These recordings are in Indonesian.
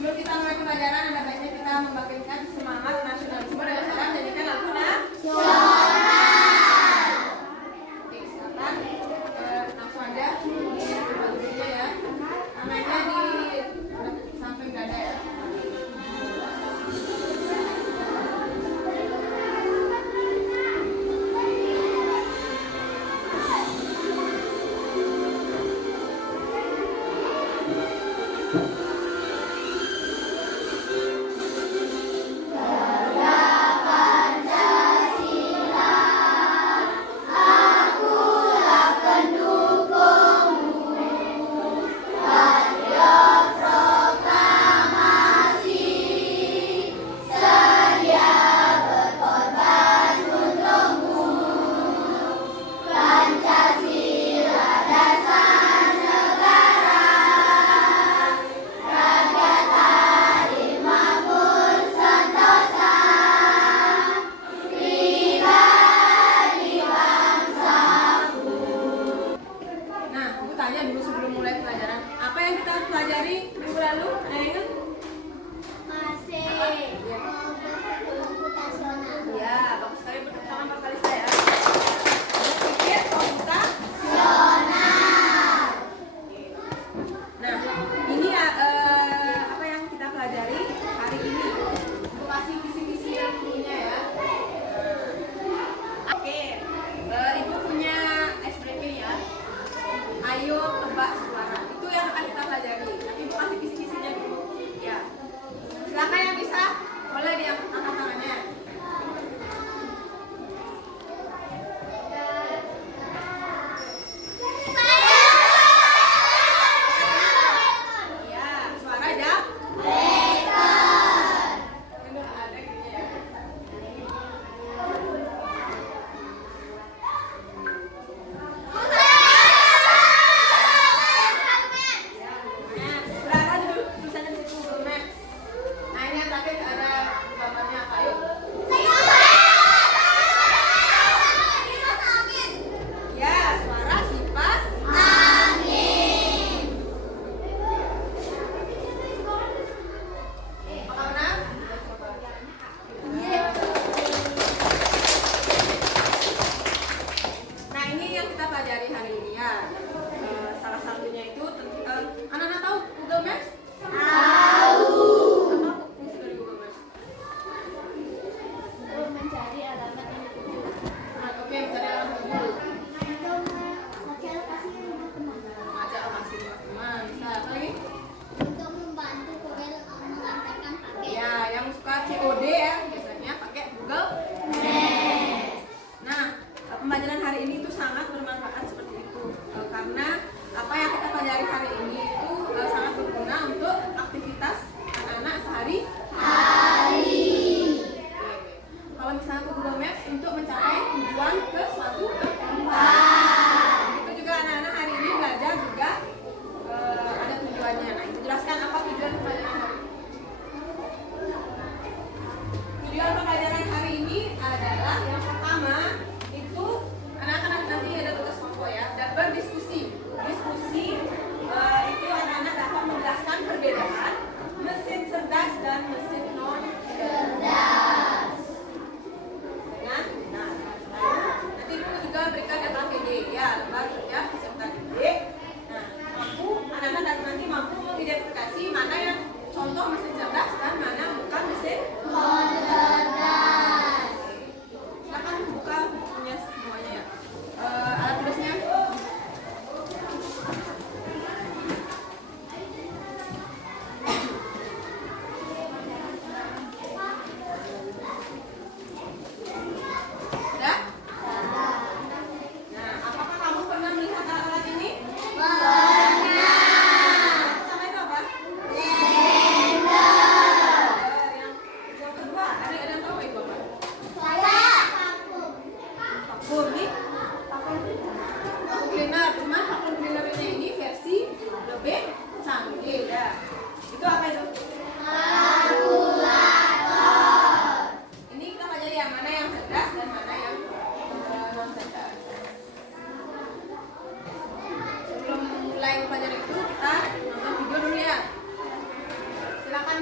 Sebelum kita mulai pelajaran, ada baiknya kita membangkitkan semangat nasionalisme dengan cara menyanyikan lagu nasional. Oke, silakan langsung aja lagunya ya. Tangannya di samping dada ya. Dulu sebelum mulai pelajaran, apa yang kita pelajari minggu lalu? Ada yang ingat? Masih komputasional. Ya, bagus sekali, bertepuk tangan empat kali saya. Berpikir komputasional. Nah, ini apa yang kita pelajari hari ini. Untuk kasih kisi-kisi yang punya ya. Oke, ibu punya icebreaker ya. Ayo tebak suara. Itu yang akan kita pelajari. Tapi ibu kasih kisi-kisinya dulu. Ya. Silakan yang bisa, boleh diangkat tangannya. Ya, suara jam. Ini ada gini ya. Berada dulu tulisannya di situ Google Maps. Nah, ini yang terakhir ada gambarnya. Ayo. Ya, suara kipas angin. Apakah benar? Nah, ini yang kita pelajari hari ini ya. Salah satunya itu anak-anak tahu Google Maps? Tahu. Apa fungsi dari Google Maps? Untuk mencari alamat yang dituju. Oke, mencari alamat dulu. Untuk lokasi teman. Ngajak lokasi teman. Bisa apa lagi? Untuk membantu kurir mengantarkan paket. Ya, yang suka COD ya, biasanya pakai Google Maps. Nah, pembelajaran hari ini itu sangat bermanfaat seperti itu. Karena apa yang kita pelajari hari ini itu sangat berguna untuk aktivitas anak-anak sehari-hari. Kalau misalnya ke Google Maps untuk mencapai tujuan ke suatu tempat. Itu juga anak-anak hari ini belajar juga ada tujuannya. Nah, itu jelaskan apa tujuan pelajaran hari ini. Tujuan pembelajaran hari ini adalah yang pertama itu anak-anak nanti ada tugas kelompok ya, dan berdiskusi. Diskusi itu anak-anak dapat menjelaskan perbedaan mesin cerdas dan mesin non cerdas. Dengan benar. Nanti ibu juga berikan LKPD ya, lembar kerja peserta didik. Nah, anak-anak nanti mampu mengidentifikasi mana yang contoh mesin cerdas dan mana bukan mesin non cerdas. Silakan buka bukunya semuanya ya. Alat tulisnya. Sudah? Nah, apakah kamu pernah melihat alat-alat ini? Sama itu apa? Yang kedua, ada yang tahu itu apa? Vakum nih. Vakum cleaner, cuman vakum cleaner-nya ini versi lebih canggih ya. Itu apa itu? Ini kita pelajari yang mana yang cerdas dan mana yang non cerdas. Sebelum mulai pelajaran itu kita nonton video dulu ya. Silakan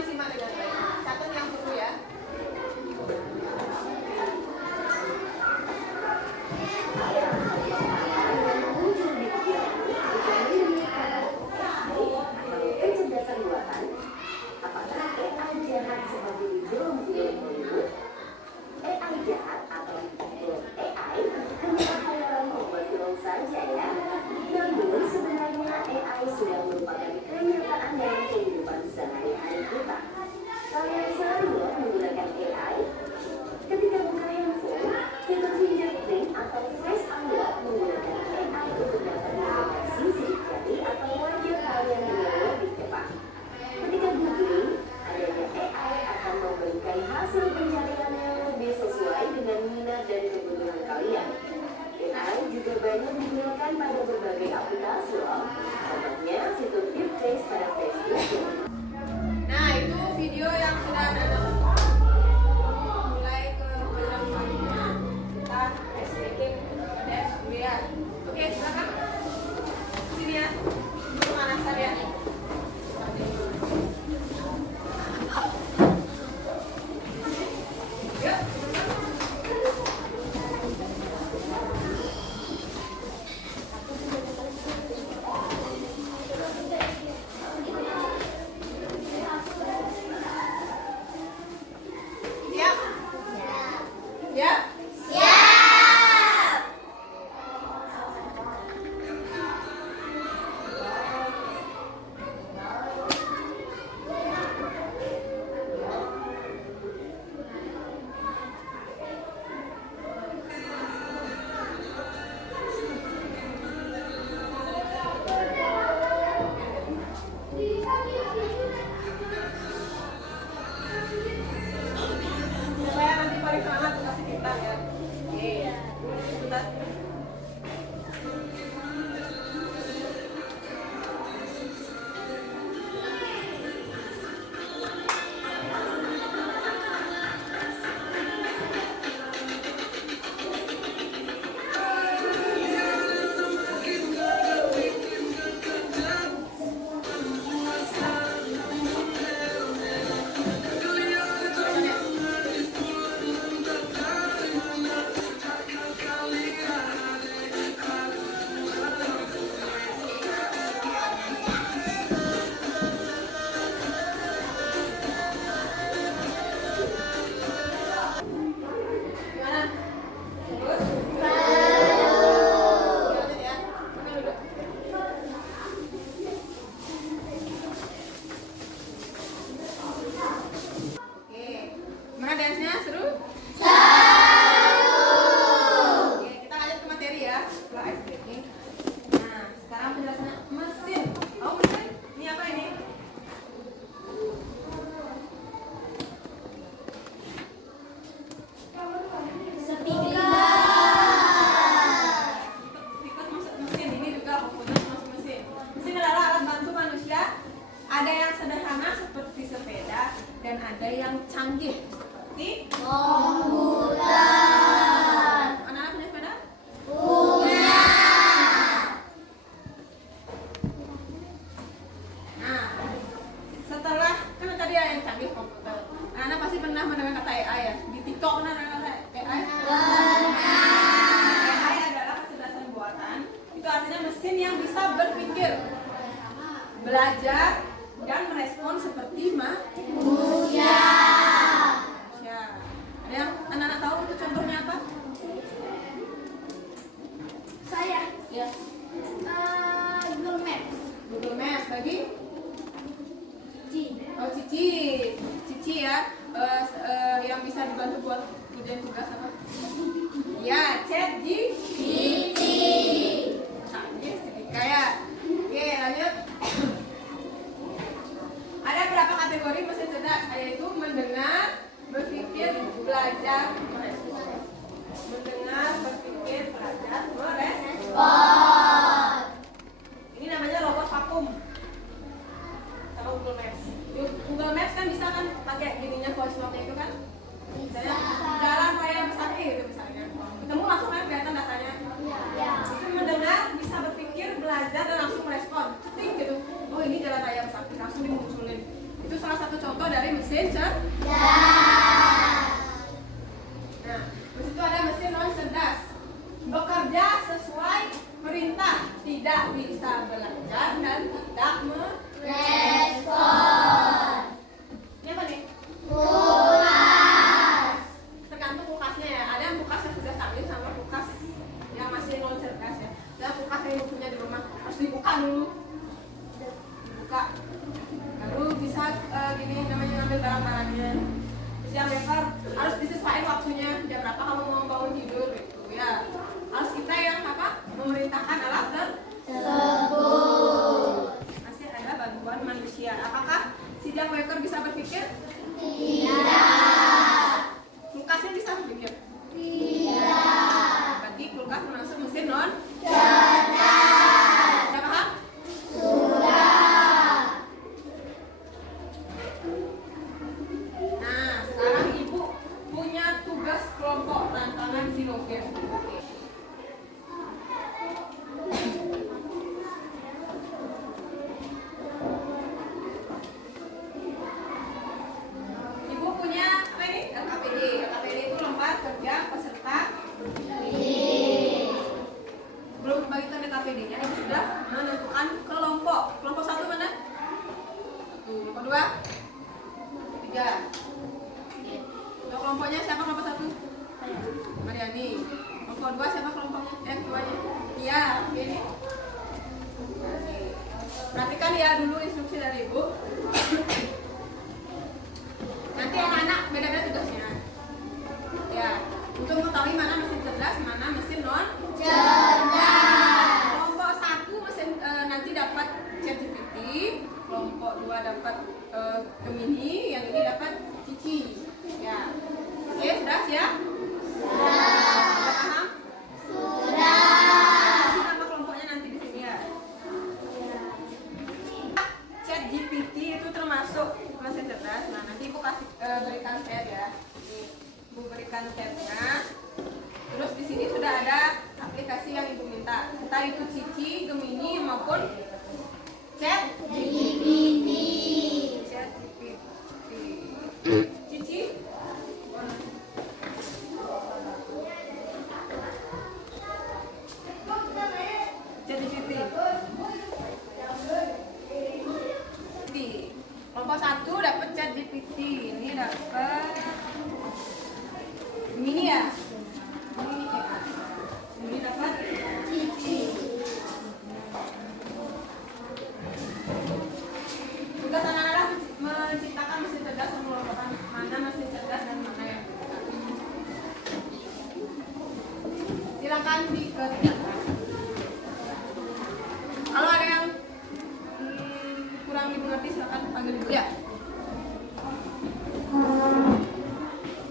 Supaya nanti paling semangat kasih bintang ya. Oke. Sebentar. Gimana? Terus? Lanjut ya. Makan dulu. Oke. Gimana dance-nya? Seru? Oke, kita lanjut ke materi ya. Setelah ice breaking. Nah, sekarang penjelasannya mesin. Oh, mesin? Ini apa ini? Ikut masuk mesin, ini juga komponen masuk mesin. Mesin adalah alat bantu manusia. Ada yang sederhana seperti sepeda dan ada yang canggih seperti anak-anak punya sepeda? Nah, setelah kan tadi ada yang canggih komputer. Anak-anak pasti pernah mendengar kata AI ya. Di TikTok pernah dengar kata AI? AI adalah kecerdasan buatan. Itu artinya mesin yang bisa berpikir, belajar, dan merespon seperti manusia. Ada yang anak-anak tahu itu contohnya apa? Saya Ya, Google Maps. Google Maps lagi. Cici. Oh, Cici, Cici ya, yang bisa dibantu buat kerjain tugas apa? Ya, ChatGPT. Canggih, Citika ya. Oke, lanjut. Ada berapa kategori mesin cerdas? Yaitu mendengar, berpikir, belajar, merespon. Mendengar, berpikir, belajar, merespon. Ini namanya robot vakum. Sama Google Maps. Google Maps kan bisa kan pakai gininya voice note itu kan? Misalnya jalan raya Besaki gitu misalnya. Ketemu langsung kan kelihatan datanya. Itu mendengar, bisa berpikir, belajar dan langsung merespon. Ceting gitu. Oh ini jalan raya Besaki, langsung dimunculin. Itu salah satu contoh dari mesin cerdas. Nah, terus itu ada mesin non cerdas. Bekerja sesuai perintah, tidak bisa belajar dan tidak merespon. Ini apa nih? Tergantung kulkasnya ya. Ada yang kulkas yang sudah stabil sama kulkas yang masih non cerdas ya. Dan kulkas yang punya di rumah harus dibuka dulu. Dibuka. Lalu bisa gini namanya ngambil barang-barangnya. Terus yang maker harus disesuaikan waktunya. Jam berapa kamu mau bangun tidur gitu ya. Harus kita yang apa? Memerintahkan alat tersebut. Masih ada bantuan manusia. Apakah si jam maker bisa berpikir? Tidak. Kulkasnya bisa berpikir? Tidak. Berarti kulkas termasuk mesin non cerdas. Sudah paham? Nah, sekarang ibu punya tugas kelompok tantangan silogem. Ibu punya apa ini? LKPD. LKPD itu lembar kerja peserta. Belum membagikan LKPD-nya, ibu sudah menentukan kelompok. Kelompok satu mana? Kelompok dua, tiga. Untuk kelompoknya siapa kelompok satu? Mariani. Kelompok dua siapa kelompoknya? Keduanya? Iya, ini. Perhatikan ya dulu instruksi dari ibu. Nanti anak-anak beda-beda tugasnya. Ya, untuk mengetahui mana mesin cerdas, mana mesin non cerdas. Kelompok satu mesin nanti dapat ChatGPT, kelompok dua dapat dapat Gemini, yang ini dapat Cici. Ya. Oke, sudah siap? Sudah paham? Kasih nama kelompoknya nanti di sini ya. ChatGPT itu termasuk mesin cerdas. Nah, nanti Ibu kasih berikan tab ya. Nih, Ibu berikan tabnya. Terus di sini sudah ada aplikasi yang Ibu minta. Entah itu Cici, Gemini maupun ChatGPT. Cici. ChatGPT. Kelompok 1 dapat ChatGPT. Ini dapat Gemini ya. Ini dapat Cici. Tugas anak-anak menciptakan mesin cerdas dan mengelompokkan mana mesin cerdas dan mana yang bukan. Silakan dikerjakan. Kalau ada yang kurang dimengerti silakan panggil ibu ya.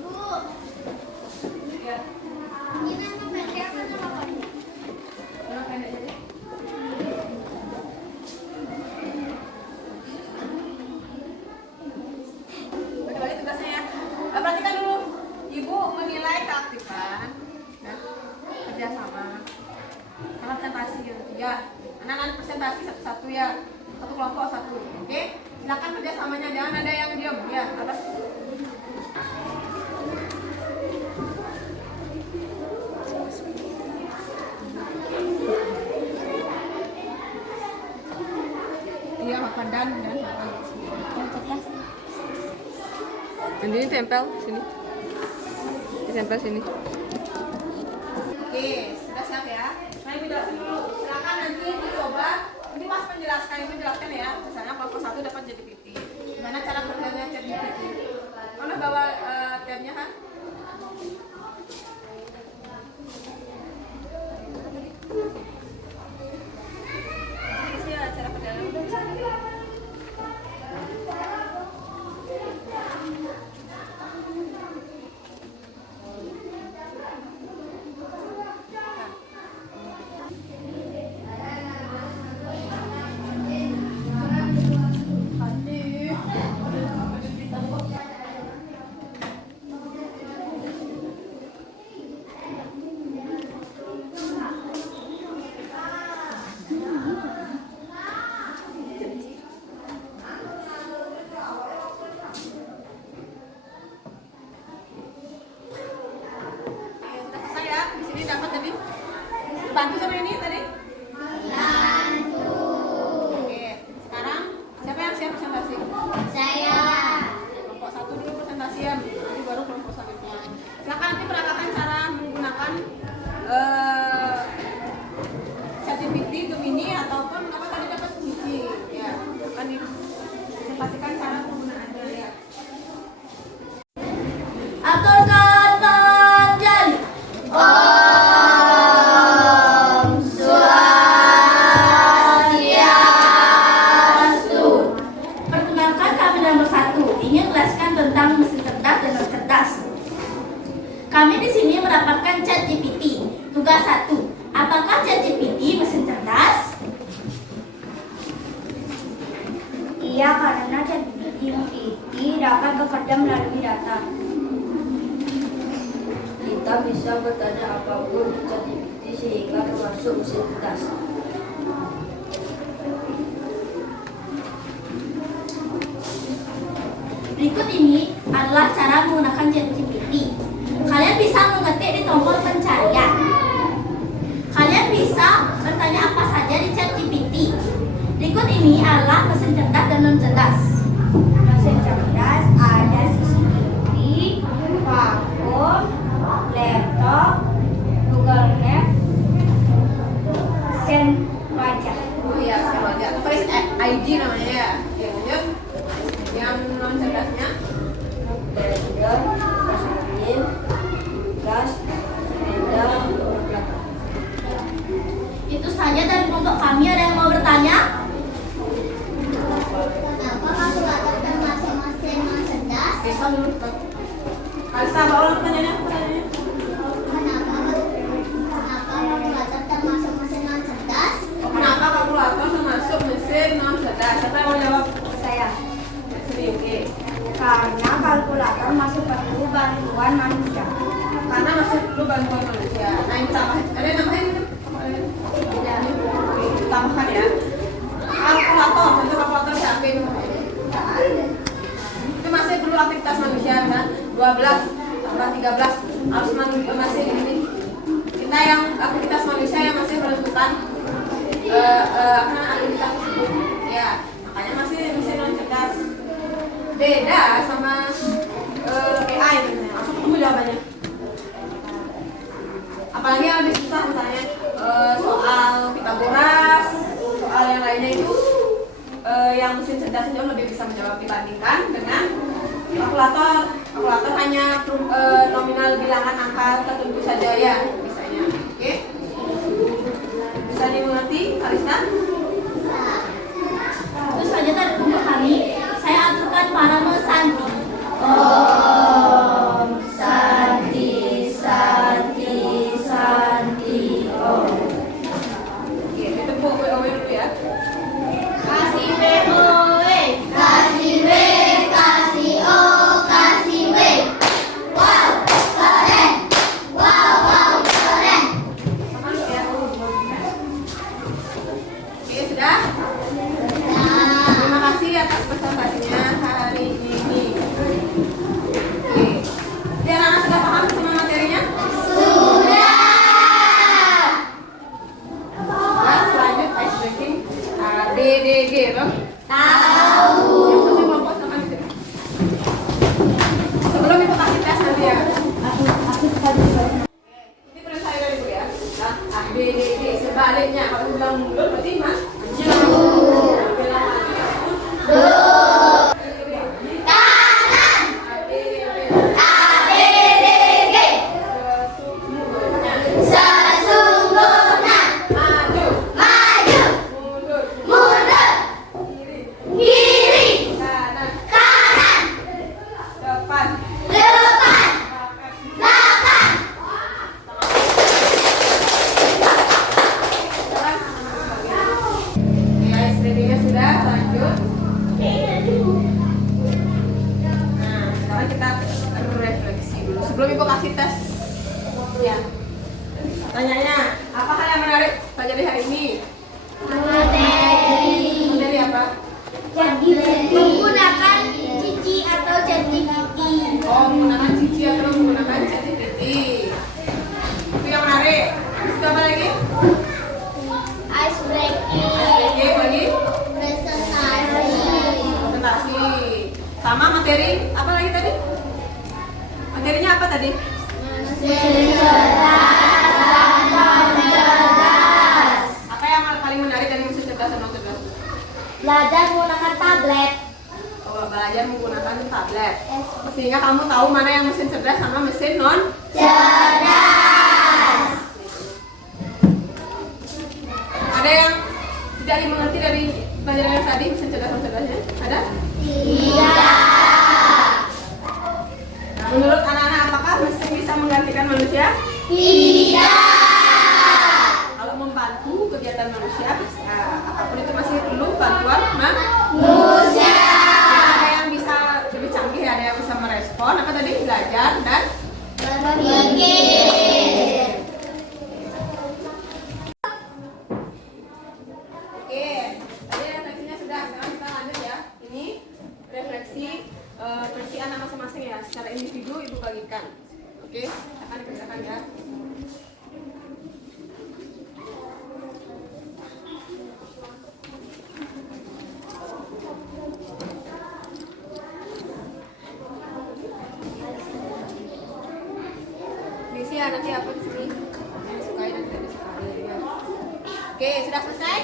Bu, Ya. ini nama pendek apa nama panjang? Nama pendek aja. Bagi-bagi tugasnya ya. Perhatikan dulu. Ibu menilai keaktifan dan kerjasama. Sama presentasi gitu. Ya. Anak-anak presentasi satu-satu ya. Satu kelompok satu. Oke? Silakan kerjasamanya. Jangan ada yang diam ya. Atas. Iya, makan dan makan. Dan ini tempel sini. Ditempel sini. Oke, sudah siap ya. Nah, Ibu jelasin dulu. Silakan nanti dicoba. Ini Mas menjelaskan, Ibu jelaskan ya. Misalnya kelompok 1 dapat ChatGPT. Gimana cara kerjanya ChatGPT? Mana bawa tabnya kan? Kasih ya cara kerjanya. Udah bisa. Sudah selesai ya. Di sini dapat tadi. Bantu sama ini tadi? Bantu. Oke, sekarang siapa yang siap presentasi? Saya. Kelompok 1 dulu presentasi ya. Jadi baru kelompok selanjutnya. Silakan nanti peragakan cara menggunakan ChatGPT, Gemini ataupun apa tadi dapat Cici. Ya, akan dipresentasikan cara penggunaannya ya. Aturkan tangan. Om Swastiastu. Perkenalkan kami nomor 1. Ingin menjelaskan tentang mesin cerdas dan non cerdas. Kami di sini mendapatkan ChatGPT. Tugas 1. Apakah ChatGPT mesin cerdas? Iya, karena ChatGPT dapat bekerja melalui data. Kita bisa bertanya apapun di ChatGPT sehingga termasuk mesin cerdas. Berikut ini adalah cara menggunakan ChatGPT. Kalian bisa mengetik di tombol pencarian. Kalian bisa bertanya apa saja di ChatGPT. Berikut ini adalah mesin cerdas dan non cerdas. Mesin cerdas ada CCTV, vakum, laptop, Google Maps, sen wajah. Oh iya, sama aja. Face ID namanya ya. Ya, lanjut. Yang non cerdasnya Blender, mesin, gas, sepeda, belakang. Itu saja dari kelompok kami. Ada yang mau bertanya? Apa belakang dulu. Kalista, bawa pertanyaannya. Oh, kenapa kalkulator termasuk mesin non cerdas? Siapa yang mau jawab? Saya. Sini, oke. Karena kalkulator masih perlu bantuan manusia. Karena masih perlu bantuan manusia. Nah, ini tambah. Ada yang nambahin gitu? Tambahkan ya. Kalkulator, itu kalkulator di HP itu. Itu masih perlu aktivitas manusia, kan? 12 tambah 13 harus masih ini. Kita yang aktivitas manusia yang masih menentukan aktivitas tersebut. Ya, makanya masih non cerdas. Beda sama AI misalnya. Langsung ketemu jawabannya. Apalagi yang lebih susah misalnya soal Pythagoras, soal yang lainnya itu yang mesin cerdas jauh lebih bisa menjawab dibandingkan dengan kalkulator. Kalkulator hanya nominal bilangan angka tertentu saja ya bisanya. Oke? Bisa dimengerti, Kalista? Terus selanjutnya untuk kami, saya aturkan para mesanti. Santi, Santi, Santi, Om. Oke, ditepuk WOW dulu ya. Kasih WOW, kasih W, kasih O, kasih W. Wow, keren. Wow, keren. Sama ya. Oke, sudah? Terima kasih atas presentasinya hari ini. Oke. Jadi anak-anak sudah paham semua materinya? Nah, lanjut ice breaking. DDG, loh. Tahu. Yang satu kelompok sama di sini. Sebelum itu kasih tes nanti ya. Ini perlu saya dari Bu ya. Nah, B, D, G sebaliknya kalau bilang mundur berarti mas. Bilang maju. Kanan. ABDG. Sesungguhnya. Maju. Maju. Mundur. Mundur. Kiri. Kiri. Kanan. Kanan. Depan. Depan. Belakang. Belakang. Oke, ice breakingnya sudah. Lanjut. Nah, sekarang kita refleksi dulu. Sebelum Ibu kasih tes, ya. Pertanyaannya, apa hal yang menarik pelajari hari ini? Materi apa? Menggunakan cici atau ChatGPT. Oh, menggunakan cici atau menggunakan ChatGPT. Itu yang menarik. Habis itu apa lagi? Ice breaking. Oke, lagi? Presentasi. Presentasi. Sama materi, apa lagi tadi? Materinya apa tadi? Mesin cerdas dan non cerdas. Apa yang paling menarik dari mesin cerdas dan non cerdas? Belajar menggunakan tablet. Oh, belajar menggunakan tablet. Sehingga kamu tahu mana yang mesin cerdas sama mesin non. Cerdas. Ada yang tidak dimengerti dari pelajaran yang tadi mesin cerdas non cerdasnya? Ada? Iya. Nah, menurut anak-anak apakah mesin bisa menggantikan manusia? Tidak. Kalau membantu kegiatan manusia bisa. Apapun itu masih perlu bantuan Manusia. Ada yang bisa lebih canggih, ada yang bisa merespon. Apa tadi? Belajar dan Berpikir. Oke, tadi refleksinya sudah. Sekarang kita lanjut ya. Ini refleksi versi anak masing-masing ya. Secara individu Ibu bagikan. Oke, akan dikerjakan ya. Misi ya nanti apa di sini? Yang disukai dan tidak disukai ya. Oke, sudah selesai?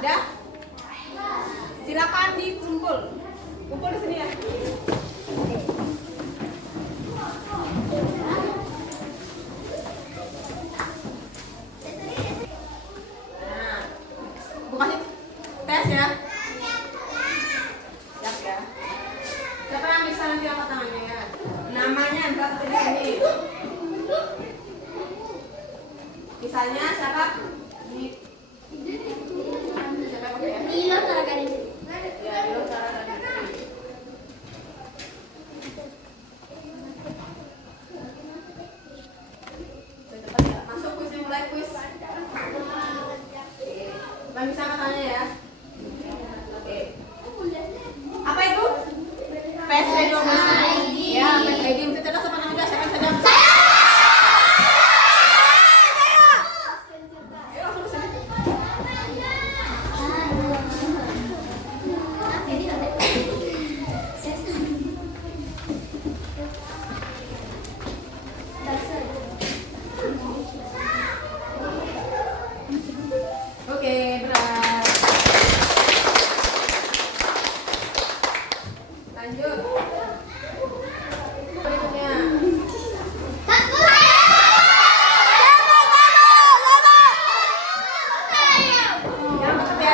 Sudah? Silakan dikumpul. Kumpul di sini ya. Nah, Bu kasih tes ya. Siap ya. Siapa yang nanti angkat tangannya ya. Namanya ntar di sini. Misalnya siapa? Siapa pakai ya? Nilo Tarakaniti. Ya, Nilo Tarakaniti. Cepat ya. Masuk kuisnya, mulai kuis. Bang bisa angkat tangannya ya. Oke. Apa itu? Face recognition. Ya, face ID. Mesti cerdas sama namanya. Siapa saja? Ayo langsung ke sini. Oke, berat. Lanjut. Berikutnya. Yang ketiga.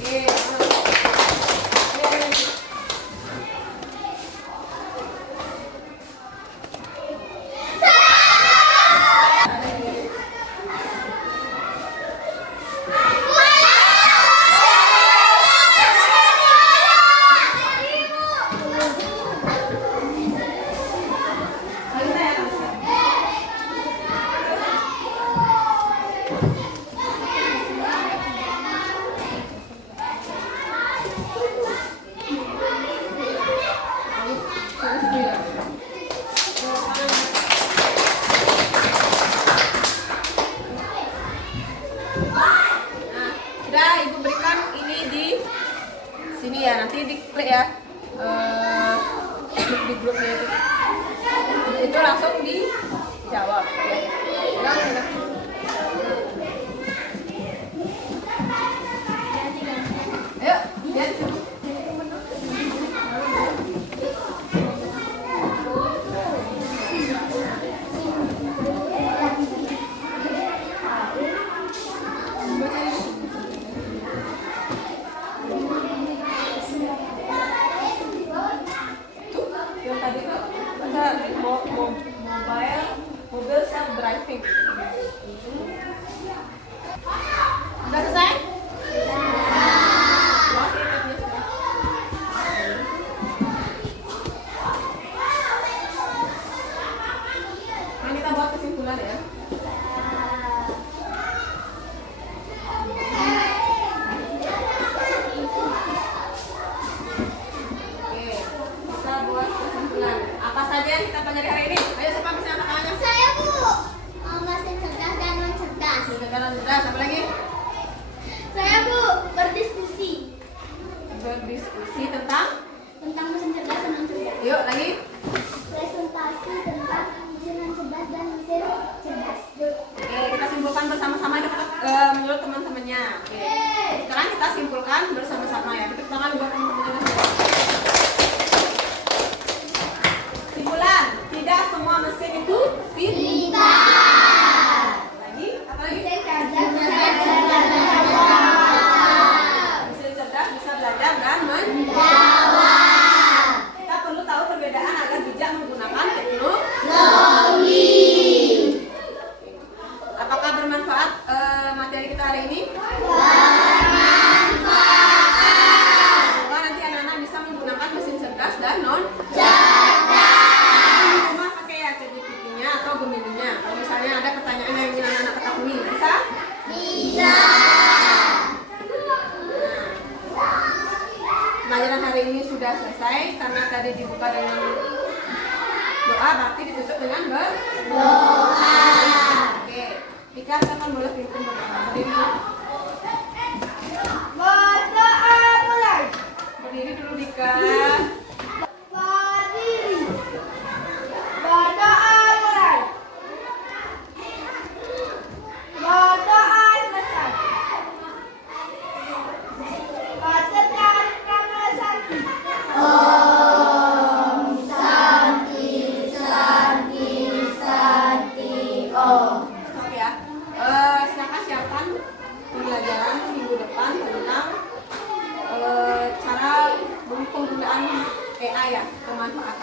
Ya, Sudah ibu berikan ini di sini ya, nanti diklik ya di grupnya itu langsung dijawab ya. Ayo, lihat di sini. Yang tadi tuh ada mobil self driving. Udah selesai? Nah, kita buat kesimpulan ya. Oke, kita buat kesimpulan. Apa saja yang kita pelajari hari ini? Ayo siapa bisa angkat tangannya? Saya Bu. Mesin cerdas dan non cerdas. Kecerdasan cerdas, apa lagi? Saya Bu, berdiskusi Berdiskusi tentang. tentang mesin cerdas dan non cerdas. Yuk lagi. Presentasi tentang mesin non cerdas dan mesin cerdas. Oke, kita simpulkan bersama-sama menurut teman-temannya. Oke. Sekarang kita simpulkan bersama-sama ya. Tepuk tangan buat teman-temannya. Simpulan, tidak semua mesin itu pintar. Lagi, apa lagi? Mesin cerdas bisa belajar dan menjawab. Kita perlu tahu perbedaan agar bijak menggunakan teknologi. Apakah bermanfaat materi kita hari ini? Semoga nanti anak-anak bisa menggunakan mesin cerdas dan non cerdas. Di rumah pakai ya ChatGPT-nya atau Gemini-nya. Kalau misalnya ada pertanyaan yang ingin anak-anak ketahui, bisa? Bisa. Pelajaran hari ini sudah selesai karena tadi dibuka dengan doa, berarti ditutup dengan berdoa. Oke, Dika akan boleh pimpin berdoa. Berdiri. Berdoa mulai. silakan. Berdiri. Berdoa mulai. Berdoa selesai. Katakan kata sakti. Om Santi Santi Santi Om. Stop ya. Silakan siapkan pembelajaran minggu depan tentang cara penggunaan AI ya, pemanfaatan.